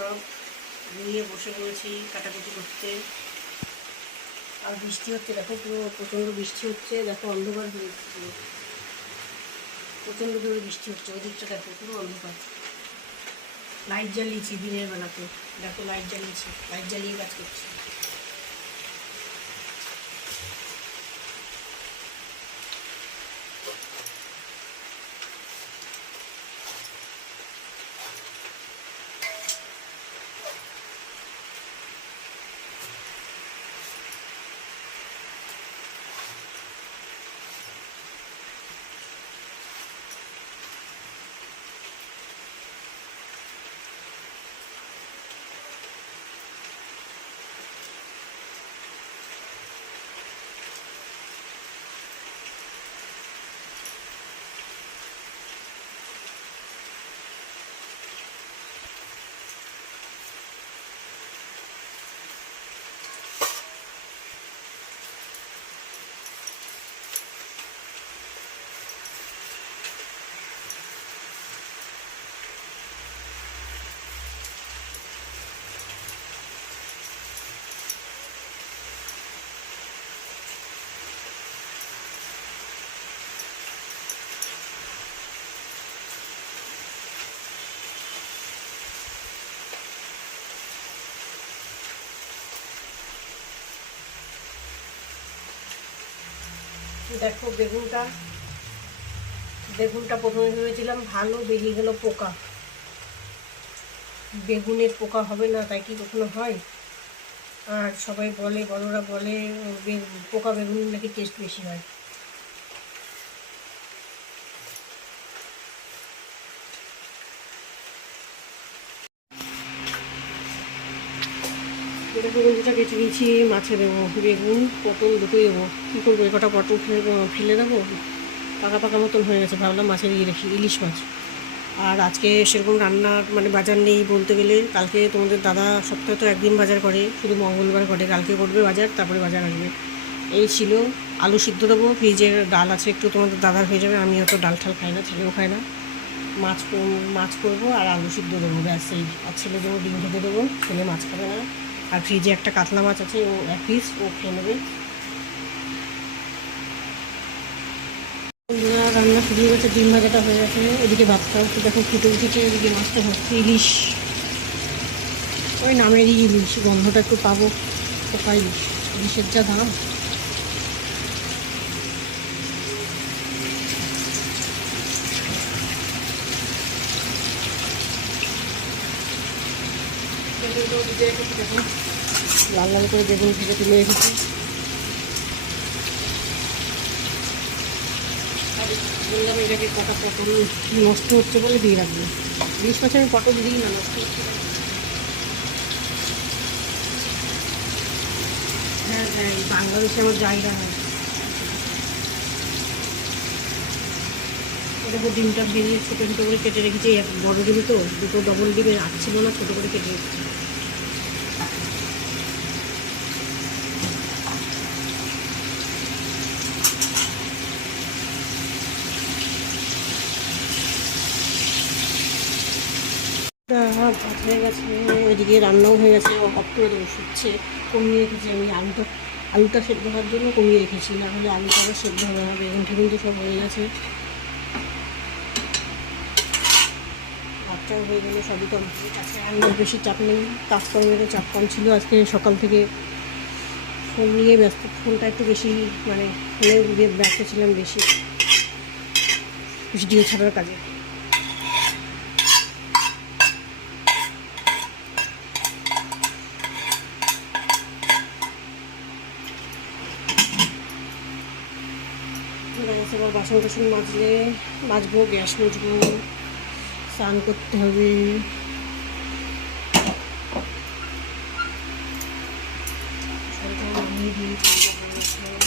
সব নিয়ে বসে পড়েছি কাটাকুটি করতে। আর বৃষ্টি হচ্ছে, দেখো পুরো প্রচণ্ড বৃষ্টি হচ্ছে, দেখো অন্ধকার হয়ে যাচ্ছে পুরো। প্রচণ্ড জোরে বৃষ্টি হচ্ছে, ওদিকটা দিকটা দেখো পুরো অন্ধকার। লাইট জ্বালিয়েছি দিনের বেলাতে, দেখো লাইট জ্বালিয়েছি লাইট জ্বালিয়ে কাজ করছি। দেখো বেগুনটা। বেগুনটা প্রথমে ভেবেছিলাম ভালো, বেরিয়ে গেল পোকা। বেগুনের পোকা হবে না, তাই কি কখনো হয়? আর সবাই বলে, বড়রা বলে পোকা বেগুন নাকি টেস্ট বেশি হয়। এটা বেগুনটা কেটে দিয়েছি মাছে দেবো বেগুন, পটল দুটোই দেবো। কী করব কটা পটল ফেলে ফেলে দেবো? পাকা পাকা মতন হয়ে গেছে, ভাবলাম মাছের ইয়ে রেখি ইলিশ মাছ। আর আজকে সেরকম রান্নার মানে বাজার নেই বলতে গেলে, কালকে তোমাদের দাদা সপ্তাহে তো একদিন বাজার করে, শুধু মঙ্গলবার করে, কালকে করবে বাজার, তারপরে বাজার আসবে। এই ছিল, আলু সিদ্ধ দেবো ফ্রিজে ডাল আছে, একটু তোমাদের দাদার হয়ে যাবে আমি অত ডাল ঠাল খাই না, ছেলেও খায় না। মাছ মাছ করব আর আলু সিদ্ধ দেবো, ব্যাস এই। আর ছেলে দেবো, ডিম ভেজে দেবো, ছেলে মাছ খাবে না। আর ফ্রিজে একটা কাতলা মাছ আছে, ও এক পিস ও খেয়ে নেবে। রান্না শুরু হয়ে গেছে, ডিম ভাজাটা হয়ে গেছে। এদিকে ভাতটা হচ্ছে, দেখো ফুটে উঠেছে, এদিকে মাছটা হচ্ছে ইলিশ। ওই নামেরই ইলিশ, গন্ধটা একটু পাবো। পোকা ইলিশ? ইলিশের যা দাম। লাল লাল করে বেগুন ভেজে তুলে রেখেছি। বললাম এটাকে কটা পটল নষ্ট হচ্ছে বলে দিয়ে রাখব। ইলিশ মাছে আমি পটল দিই না, নষ্ট হচ্ছে হ্যাঁ হ্যাঁ বাংলাদেশে আমার জায়গা হয় এটাকে ডিমটা ভেঙে ছোটো ছোটো করে কেটে রেখেছি, এক বড় ডিম তো, দুটো ডবল ডিমে রাখছিল না, ছোটো করে কেটে রেখেছি। ভাত হয়ে গেছে ওইদিকে রান্নাও হয়ে গেছে হট করে দেবো, শুচ্ছে। কমিয়ে রেখেছি আমি আলুটা আলুটা সেদ্ধ হওয়ার জন্য কমিয়ে রেখেছি, না হলে আলুটা আবার সেদ্ধ হবে না, বেগুন টেগুন তো সব হয়ে গেছে। ভাতটাও হয়ে গেলে, সবই কমপ্লিট আছে রান্নার বেশি চাপ নেই, কাজকর্মেরও চাপ কম ছিল, আজকে সকাল থেকে ফোন নিয়ে ব্যস্ত, ফোনটা একটু বেশি মানে ফোনে ব্যস্ত ছিলাম বেশি। ভিডিও ছাড়ার কাজে। এবার বাসন টাসন মাজলে মাজবো গ্যাস মুছবো স্নান করতে হবে। দিয়েছি।